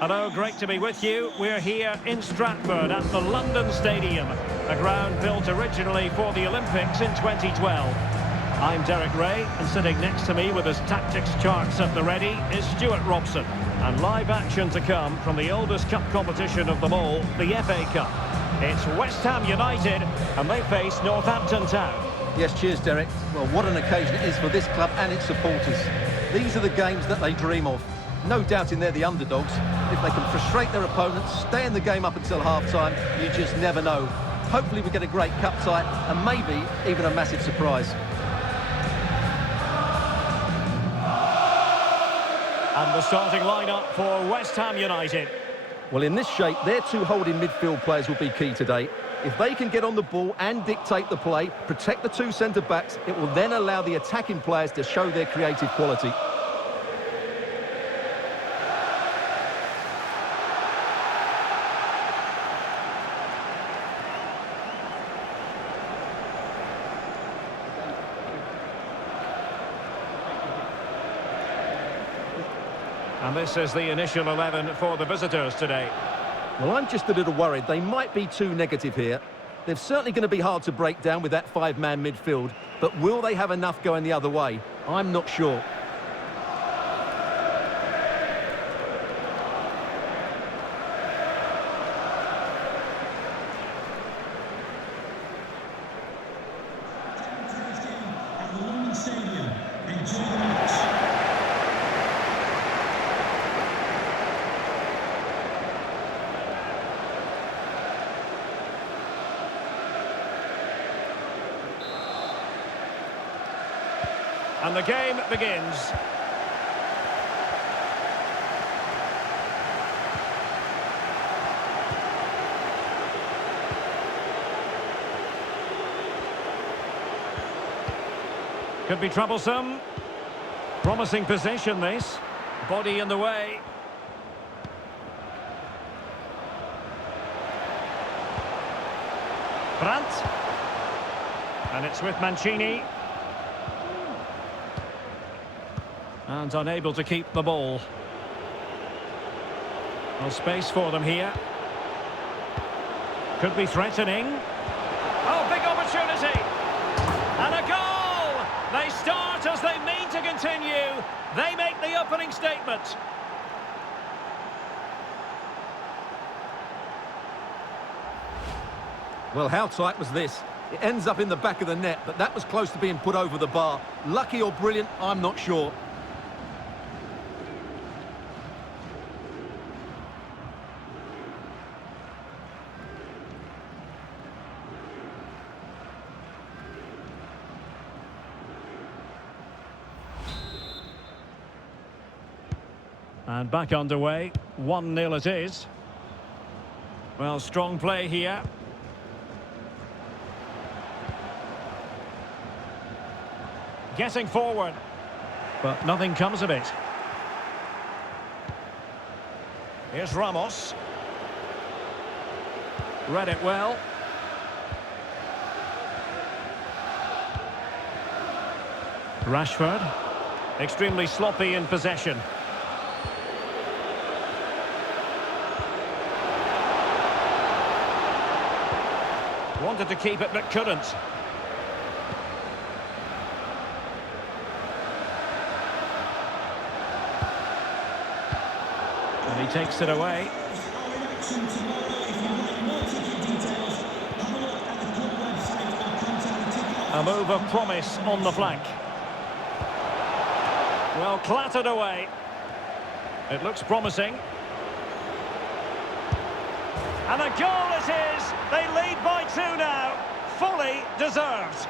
Hello, great to be with you. We're here in Stratford at the London Stadium, a ground built originally for the Olympics in 2012. I'm Derek Ray, and sitting next to me with his tactics charts at the ready is Stuart Robson. And live action to come from the oldest cup competition of them all, the FA Cup. It's West Ham United, and they face Northampton Town. Yes, cheers, Derek. Well, what an occasion it is for this club and its supporters. These are the games that they dream of. No doubting they're the underdogs. If they can frustrate their opponents, stay in the game up until half-time, you just never know. Hopefully we get a great cup tie and maybe even a massive surprise. And the starting lineup for West Ham United. Well, in this shape, their two holding midfield players will be key today. If they can get on the ball and dictate the play, protect the two centre-backs, it will then allow the attacking players to show their creative quality. And this is the initial 11 for the visitors today. Well, I'm just a little worried. They might be too negative here. They're certainly going to be hard to break down with that five-man midfield, but will they have enough going the other way? I'm not sure. At the London Stadium, enjoy the match. And the game begins. Could be troublesome. Promising position, this. Body in the way. Brandt. And it's with Mancini. And unable to keep the ball. No space for them here. Could be threatening. Oh, big opportunity! And a goal! They start as they mean to continue. They make the opening statement. Well, how tight was this? It ends up in the back of the net, but that was close to being put over the bar. Lucky or brilliant, I'm not sure. And back underway. 1-0 it is. Well, strong play here. Getting forward. But nothing comes of it. Here's Ramos. Read it well. Rashford. Extremely sloppy in possession. Wanted to keep it, but couldn't. And he takes it away. A move of promise on the flank. Well, clattered away. It looks promising. And a goal it is! They lead by 2 now. Fully deserved.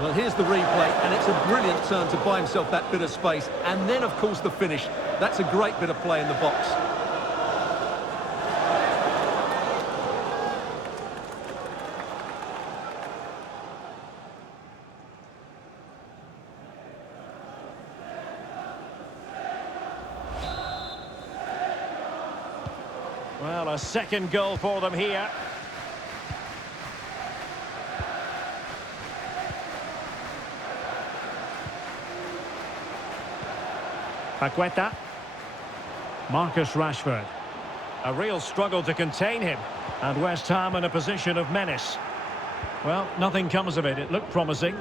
Well, here's the replay, and it's a brilliant turn to buy himself that bit of space. And then, of course, the finish. That's a great bit of play in the box. Well, a second goal for them here. Paqueta. Marcus Rashford. A real struggle to contain him. And West Ham in a position of menace. Well, nothing comes of it. It looked promising.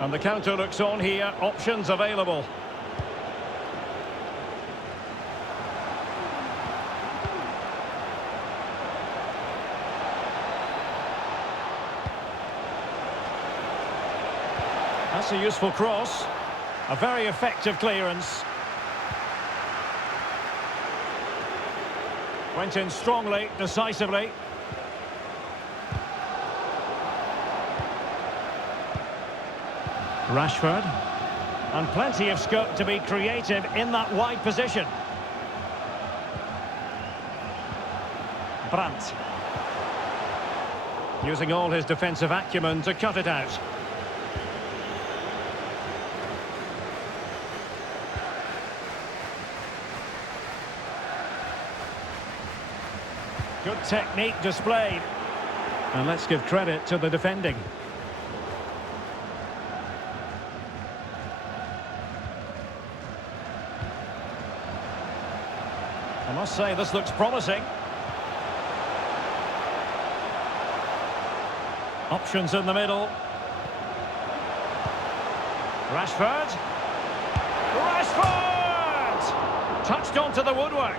And the counter looks on here. Options available. That's a useful cross. A very effective clearance. Went in strongly, decisively. Rashford. And plenty of scope to be creative in that wide position. Brandt. Using all his defensive acumen to cut it out. Good technique displayed. And let's give credit to the defending. I must say, this looks promising. Options in the middle. Rashford. Rashford! Touched onto the woodwork.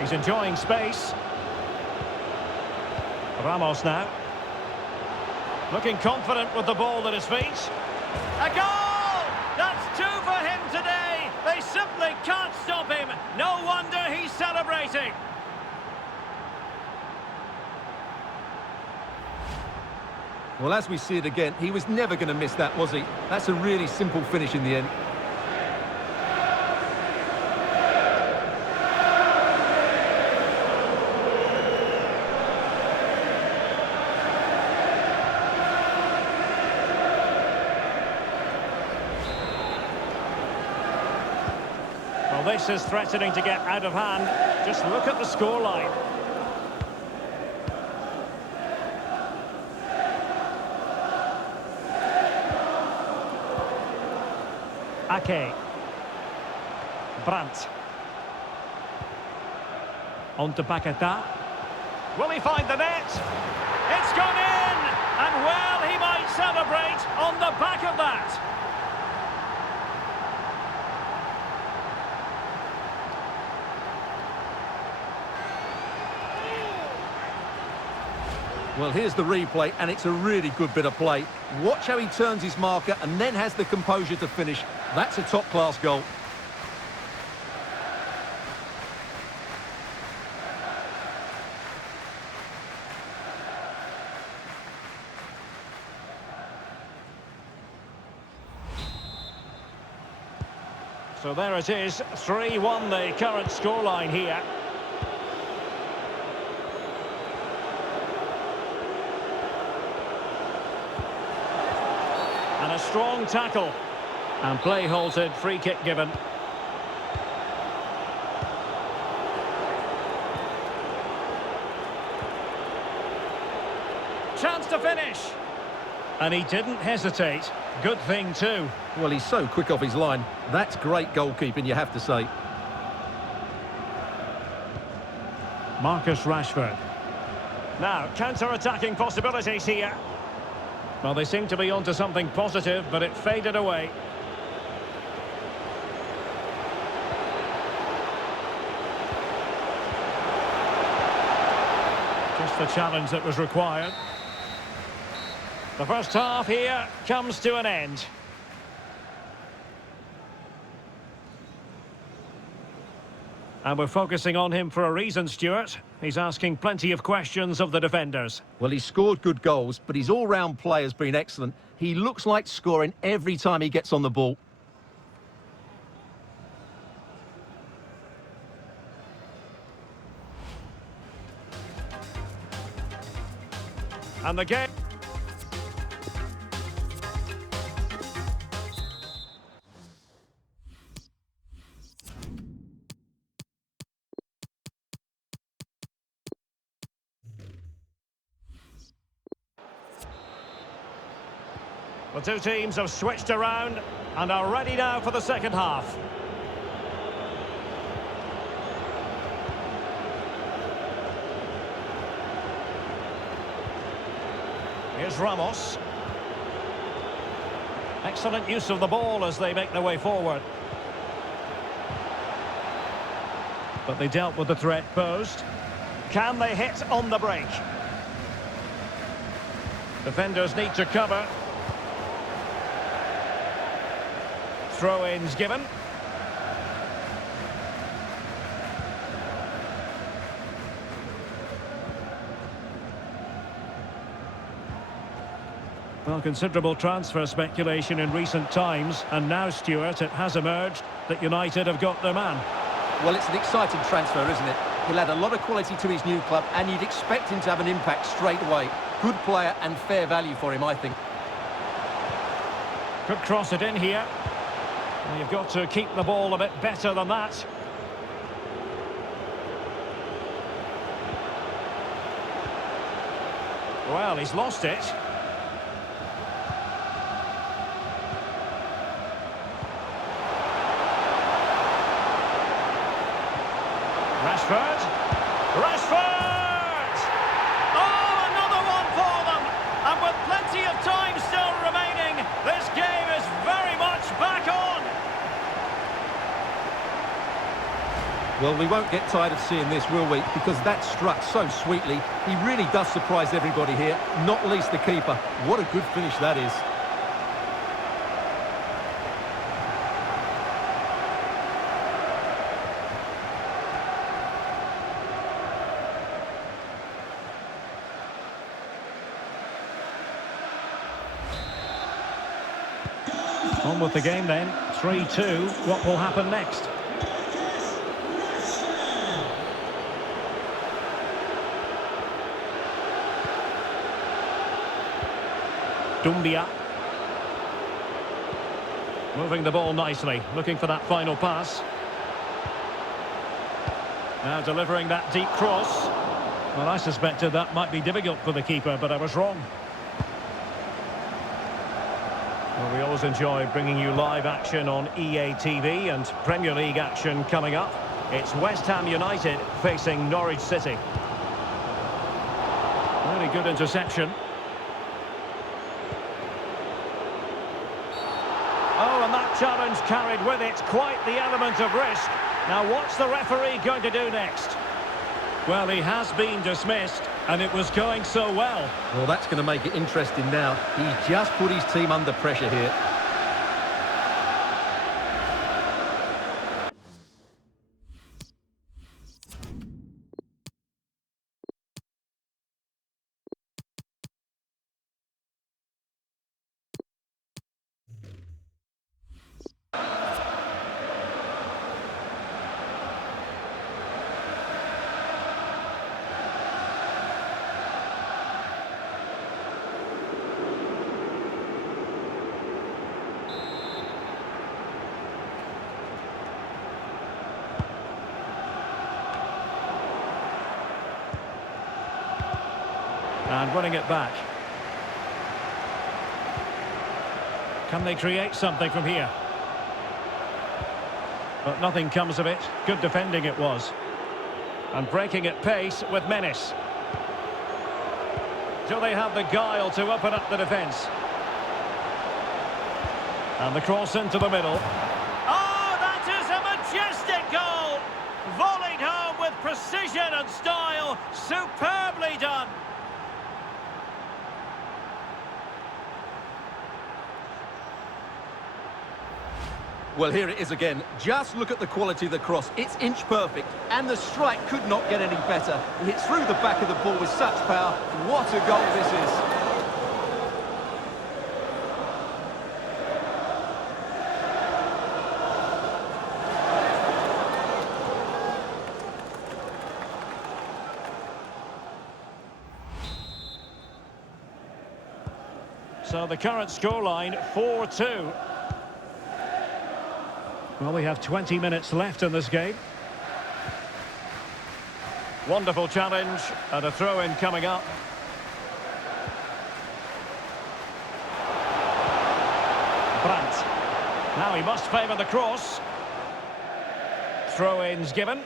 He's enjoying space. Ramos now. Looking confident with the ball at his feet. A goal! That's two for him today. They simply can't stop him. No wonder he's celebrating. Well, as we see it again, he was never going to miss that, was he? That's a really simple finish in the end. Well, this is threatening to get out of hand. Just look at the scoreline. Ake. Brandt. On to Paqueta. Will he find the net? It's gone in! And well, he might celebrate on the back of that. Well, here's the replay, and it's a really good bit of play. Watch how he turns his marker and then has the composure to finish. That's a top-class goal. So there it is, 3-1 the current scoreline here. And a strong tackle. And play halted, free kick given. Chance to finish. And he didn't hesitate. Good thing too. Well, he's so quick off his line. That's great goalkeeping, you have to say. Marcus Rashford. Now, counter-attacking possibilities here. Well, they seem to be onto something positive, but it faded away. Just the challenge that was required. The first half here comes to an end. And we're focusing on him for a reason, Stuart. He's asking plenty of questions of the defenders. Well, he's scored good goals, but his all-round play has been excellent. He looks like scoring every time he gets on the ball. And the game... The two teams have switched around and are ready now for the second half. Here's Ramos. Excellent use of the ball as they make their way forward. But they dealt with the threat posed. Can they hit on the break? Defenders need to cover. Throw-ins given. Well, considerable transfer speculation in recent times, and now, Stuart, it has emerged that United have got their man. Well, it's an exciting transfer, isn't it? He'll add a lot of quality to his new club, and you'd expect him to have an impact straight away. Good player and fair value for him, I think. Could cross it in here. Well, you've got to keep the ball a bit better than that. Well, he's lost it. Rashford! Rashford! Oh, another one for them! And with plenty of time still remaining, this game is very much back on! Well, we won't get tired of seeing this, will we? Because that struck so sweetly. He really does surprise everybody here, not least the keeper. What a good finish that is. On with the game then, 3-2. What will happen next? Dumbia. Moving the ball nicely, looking for that final pass. Now delivering that deep cross. Well, I suspected that might be difficult for the keeper, but I was wrong. Well, we always enjoy bringing you live action on EA TV and Premier League action coming up. It's West Ham United facing Norwich City. Really good interception. Oh, and that challenge carried with it quite the element of risk. Now, what's the referee going to do next? Well, he has been dismissed, and it was going so well. Well, that's going to make it interesting now. He just put his team under pressure here. And winning it back. Can they create something from here? But nothing comes of it. Good defending it was. And breaking at pace with menace. Do they have the guile to open up the defence? And the cross into the middle. Oh, that is a majestic goal! Volleyed home with precision and style. Superbly done. Well, here it is again. Just look at the quality of the cross. It's inch perfect, and the strike could not get any better. He hits through the back of the ball with such power. What a goal this is. So the current scoreline, 4-2. Well, we have 20 minutes left in this game. Wonderful challenge and a throw-in coming up. Brandt. Now he must favour the cross. Throw-ins given.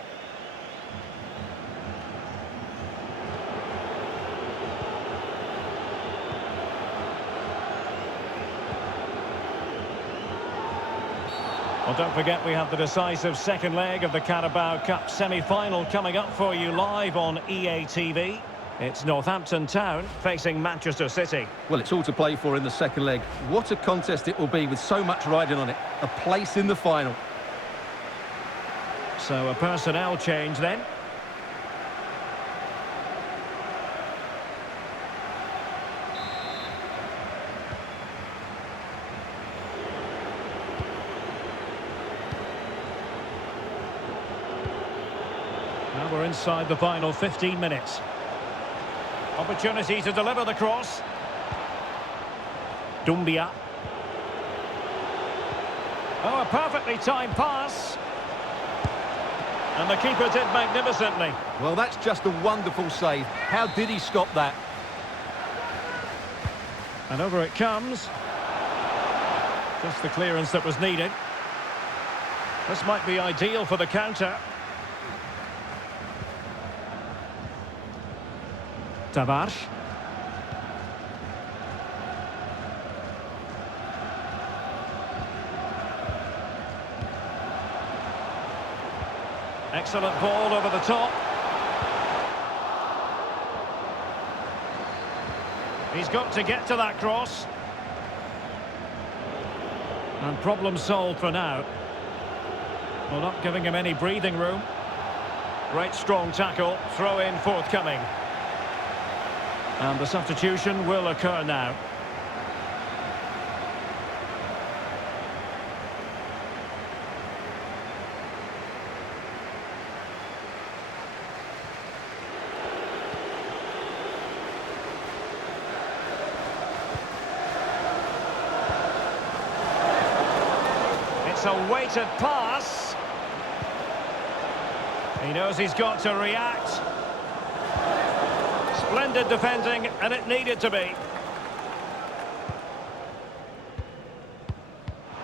Well, don't forget we have the decisive second leg of the Carabao Cup semi-final coming up for you live on EA TV. It's Northampton Town facing Manchester City. Well, it's all to play for in the second leg. What a contest it will be with so much riding on it. A place in the final. So a personnel change then. Now we're inside the final 15 minutes. Opportunity to deliver the cross. Doumbia. Oh, a perfectly timed pass. And the keeper did magnificently. Well, that's just a wonderful save. How did he stop that? And over it comes. Just the clearance that was needed. This might be ideal for the counter. Tavares. Excellent ball over the top. He's got to get to that cross. And problem solved for now. Well, not giving him any breathing room. Great strong tackle, throw in forthcoming. And the substitution will occur now. It's a weighted pass. He knows he's got to react. Splendid defending, and it needed to be.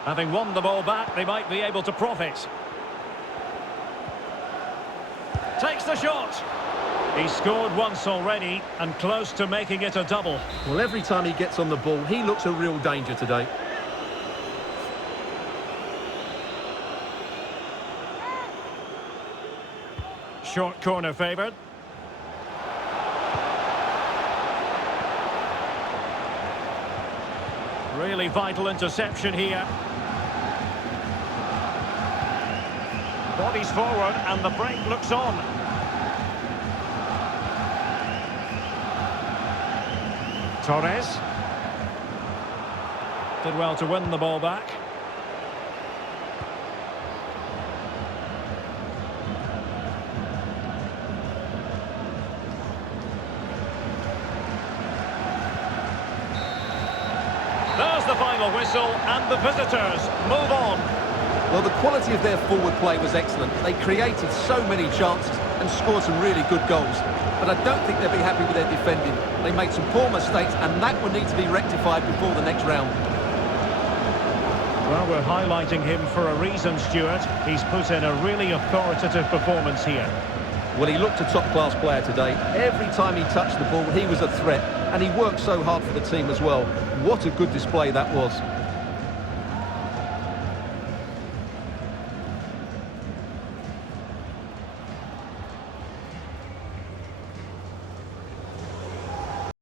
Having won the ball back, they might be able to profit. Takes the shot. He scored once already, and close to making it a double. Well, every time he gets on the ball, he looks a real danger today. Short corner favoured. Really vital interception here. Bodies forward and the break looks on. Torres. Did well to win the ball back. There's the final whistle, and the visitors move on. Well, the quality of their forward play was excellent. They created so many chances and scored some really good goals. But I don't think they'll be happy with their defending. They made some poor mistakes, and that will need to be rectified before the next round. Well, we're highlighting him for a reason, Stuart. He's put in a really authoritative performance here. Well, he looked a top-class player today. Every time he touched the ball, he was a threat. And he worked so hard for the team as well. What a good display that was.